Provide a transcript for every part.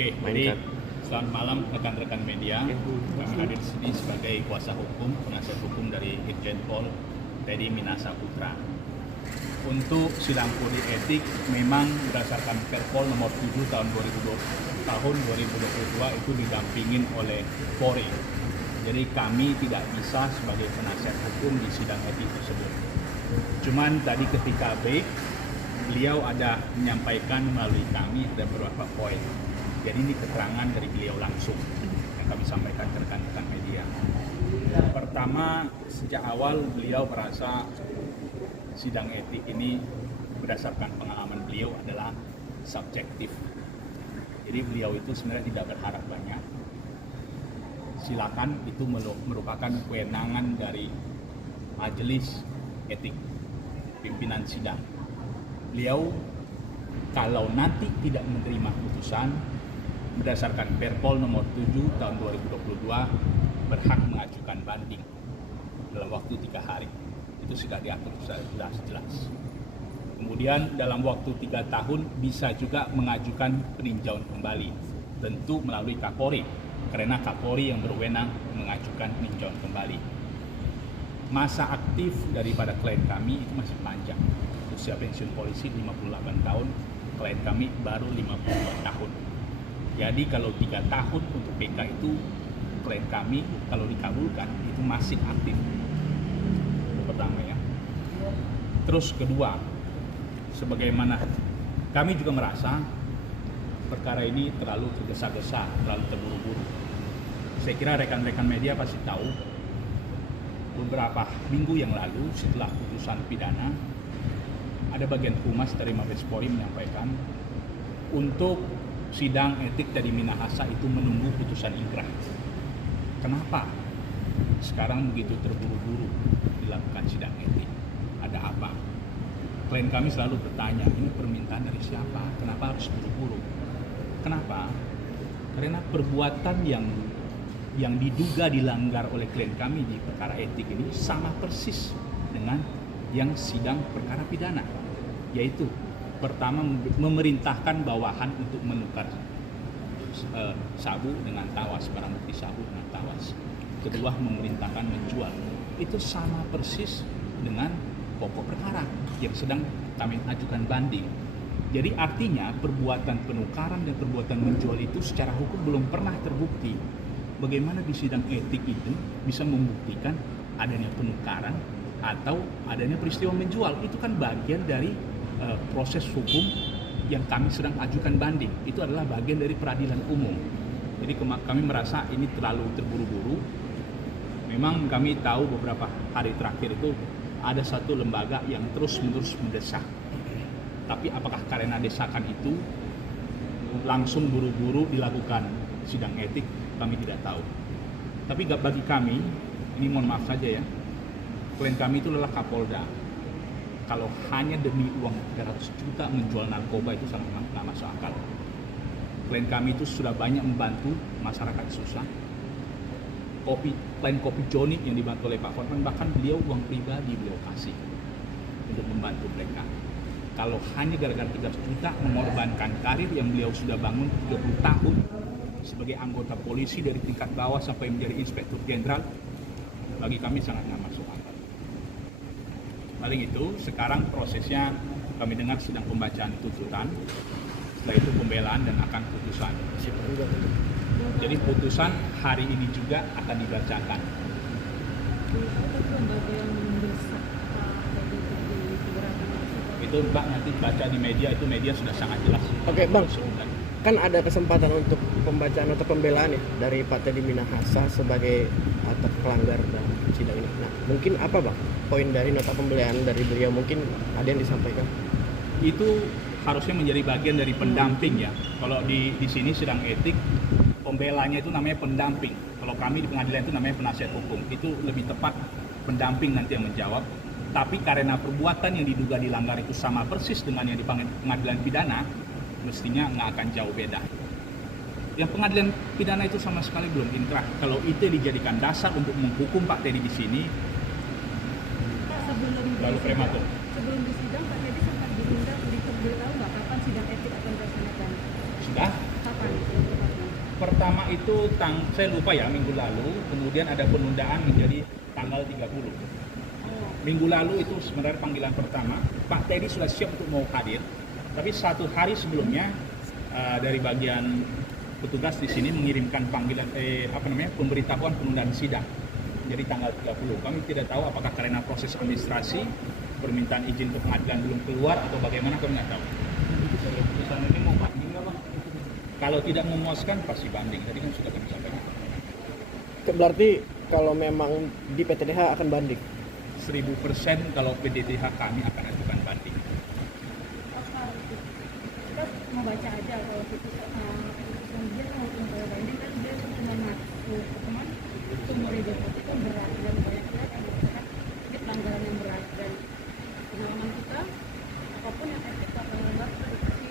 Oke, jadi selamat malam rekan-rekan media. Kami hadir di sini sebagai kuasa hukum, penasihat hukum dari Irjen Pol Teddy Minahasa Putra. Untuk sidang kode etik memang berdasarkan Perpol nomor 7 tahun 2022 itu didampingin oleh Polri. Jadi kami tidak bisa sebagai penasihat hukum di sidang etik tersebut. Cuman tadi ketika break, beliau ada menyampaikan melalui kami ada beberapa poin. Jadi ini keterangan dari beliau langsung yang kami sampaikan ke rekan-rekan media. Pertama, sejak awal beliau merasa sidang etik ini berdasarkan pengalaman beliau adalah subjektif. Jadi beliau itu sebenarnya tidak berharap banyak. Silakan, itu merupakan kewenangan dari majelis etik pimpinan sidang. Beliau kalau nanti tidak menerima putusan berdasarkan Perpol nomor 7 tahun 2022 berhak mengajukan banding dalam waktu 3 hari. Itu sudah diatur jelas. Kemudian dalam waktu 3 tahun bisa juga mengajukan peninjauan kembali, tentu melalui Kapolri, karena Kapolri yang berwenang mengajukan peninjauan kembali. Masa aktif daripada klien kami itu masih panjang. Usia pensiun polisi 58 tahun, klien kami baru 52 tahun. Jadi kalau 3 tahun untuk PK itu klien kami kalau dikabulkan itu masih aktif. Itu pertama ya. Terus kedua, sebagaimana kami juga merasa perkara ini terlalu tergesa-gesa, terlalu terburu-buru. Saya kira rekan-rekan media pasti tahu beberapa minggu yang lalu setelah putusan pidana ada bagian humas dari Mabes Polri menyampaikan untuk sidang etik Teddy Minahasa itu menunggu putusan inkrah. Kenapa sekarang begitu terburu-buru dilakukan sidang etik? Ada apa? Klien kami selalu bertanya, ini permintaan dari siapa? Kenapa harus buru-buru? Kenapa? Karena perbuatan yang diduga dilanggar oleh klien kami di perkara etik ini sama persis dengan yang sidang perkara pidana, yaitu pertama memerintahkan bawahan untuk menukar sabu dengan tawas, barang bukti sabu dengan tawas. Kedua, memerintahkan menjual. Itu sama persis dengan pokok perkara yang sedang kami ajukan banding. Jadi artinya perbuatan penukaran dan perbuatan menjual itu secara hukum belum pernah terbukti. Bagaimana di sidang etik itu bisa membuktikan adanya penukaran atau adanya peristiwa menjual? Itu kan bagian dari proses hukum yang kami sedang ajukan banding. Itu adalah bagian dari peradilan umum. Jadi kami merasa ini terlalu terburu-buru. Memang kami tahu beberapa hari terakhir itu ada satu lembaga yang terus-menerus mendesak. Tapi apakah karena desakan itu langsung buru-buru dilakukan sidang etik, kami tidak tahu. Tapi bagi kami, ini mohon maaf saja ya, klien kami itu adalah Kapolda. Kalau hanya demi uang 300 juta menjual narkoba itu sangat tidak masuk akal. Klien kami itu sudah banyak membantu masyarakat susah. Klien Kopi Joni yang dibantu oleh Pak Korban, bahkan beliau uang pribadi beliau kasih untuk membantu mereka. Kalau hanya gara-gara 300 juta mengorbankan karir yang beliau sudah bangun 30 tahun sebagai anggota polisi dari tingkat bawah sampai menjadi inspektur jenderal, bagi kami sangat tidak masuk akal. Paling itu, sekarang prosesnya kami dengar sedang pembacaan tuntutan, setelah itu pembelaan dan akan putusan. Jadi putusan hari ini juga akan dibacakan. Itu Mbak nanti baca di media, itu media sudah sangat jelas. Oke Bang, kan ada kesempatan untuk pembacaan atau pembelaan ya dari Pak Teddy Minahasa sebagai pelanggar dalam sidang ini. Nah, mungkin apa Bang poin dari nota pembelaan dari beliau, mungkin ada yang disampaikan? Itu harusnya menjadi bagian dari pendamping ya. Kalau di sini sidang etik, pembelanya itu namanya pendamping. Kalau kami di pengadilan itu namanya penasihat hukum. Itu lebih tepat pendamping nanti yang menjawab. Tapi karena perbuatan yang diduga dilanggar itu sama persis dengan yang di pengadilan pidana, mestinya nggak akan jauh beda. Yang pengadilan pidana itu sama sekali belum inkrah. Kalau itu dijadikan dasar untuk menghukum Pak Teddy di sini, lalu prematur. Sebelum disidang Pak Teddy sempat diundang, diberitahu nggak kapan sidang etik akan dilaksanakan? Sudah? Kapan? Pertama itu saya lupa ya, minggu lalu, kemudian ada penundaan menjadi tanggal 30. Minggu lalu itu sebenarnya panggilan pertama. Pak Teddy sudah siap untuk mau hadir, tapi 1 hari sebelumnya dari bagian petugas di sini mengirimkan panggilan pemberitahuan penundaan sidang. Jadi tanggal 30. Kami tidak tahu apakah karena proses administrasi, permintaan izin ke pengadilan belum keluar atau bagaimana, kami nggak tahu. Keputusan ini mau banding nggak, Bang? Kalau tidak memuaskan pasti banding. Tadi kan sudah kami sampaikan. Berarti kalau memang di PTDH akan banding? 1000% kalau PDTH kami akan ajukan banding. Kita mau baca aja kalau keputusan dia mau banding kan dia cuma masuk teman umur hidup itu berat dan banyak pihak yang mengatakan ini pelanggaran yang berat dan pengalaman kita apapun yang etik atau berat itu dikasih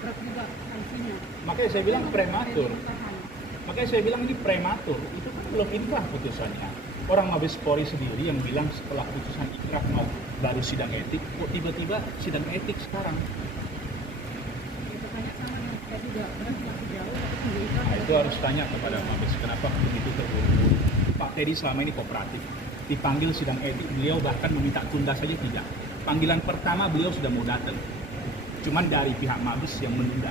berat juga sanksinya. Makanya saya bilang prematur. Makanya saya bilang ini prematur. Itu kan belum inkrah putusannya. Orang Mabes Polri sendiri yang bilang setelah putusan ikrah mau baru sidang etik, kok tiba-tiba sidang etik sekarang? Itu tanya sama yang kita juga berat masih jauh tapi menjadi Nah, itu harus tanya kepada Mabes kenapa begitu terburu-buru. Pak Teddy selama ini kooperatif. Dipanggil sidang etik, beliau bahkan meminta tunda saja tidak. Panggilan pertama beliau sudah mau datang. Cuman dari pihak Mabes yang menunda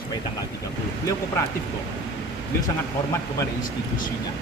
supaya tanggal 30. Beliau kooperatif kok. Beliau sangat hormat kepada institusinya.